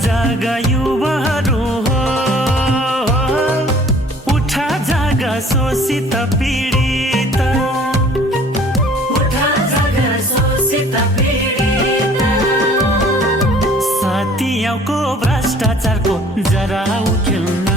जागा युवाहरू हो, उठा जागा शोषित पीडित, उठा जागा शोषित पीडित। साथीको भ्रष्टाचारको जरा उठ्यौँ न,